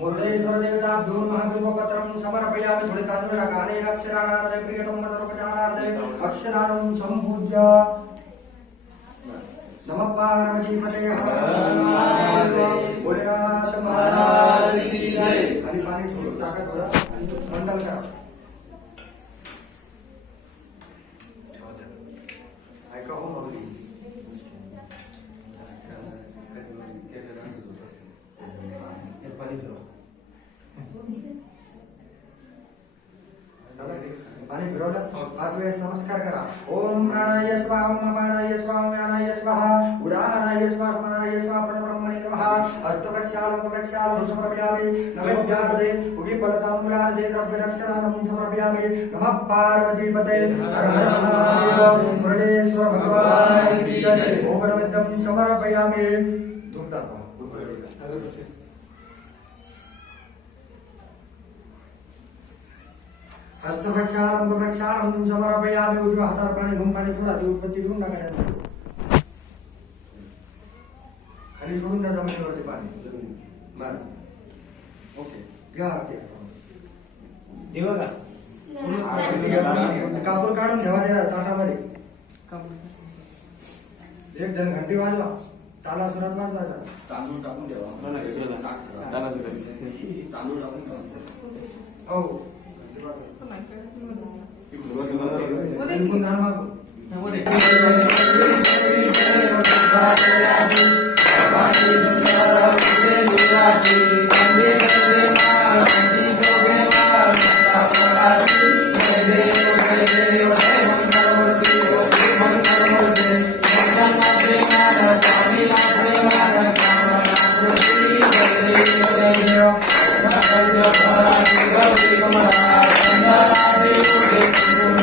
मुरडेश्वरदेवता भ्रूं महाबिल्वपत्रं समर्पयामि फलितान्विता कालेन अक्षराणार्थे प्रियतं मदरोपचारार्थे अक्षराणं सम्पूज्य नमः पार्वतीपतये हर नमस्कार करा. ओम प्राणाय स्वाहा ओम अपानाय स्वाहा ओम यानाय स्वाहा उदाहरणाय स्वाहा समनाय स्वाहा परब्रह्मणे नमः. हस्तप्रक्षालं प्रक्षालं समर्पयामि नमस्कारदे उगी फलताम्बुलादे द्रव्यदक्षिणानं समर्पयामि. नमः पार्वतीपते हर हर महादेव मुरडेश्वर भगवान. की जय भोगनमिदं समर्पयामि. धूपदान हस्तप्रक्षालं प्रक्षालं समर्पयामि उजव्या हातावर पाणी घेऊन पाणी सोडा ती उत्पत्ती घेऊन त्यामध्ये. खाली सोडून द्या जमिनीवरती पाणी. बर. ओके. घ्या आरती. देवा का. कापूर काढून ठेवा त्या ताटामध्ये. एक जण घंटी वाजवा. ताला सुरात वाजवायचा तांदूळ टाकून ठेवा तांदूळ टाकून ठेवा. हो. ఇప్పుడు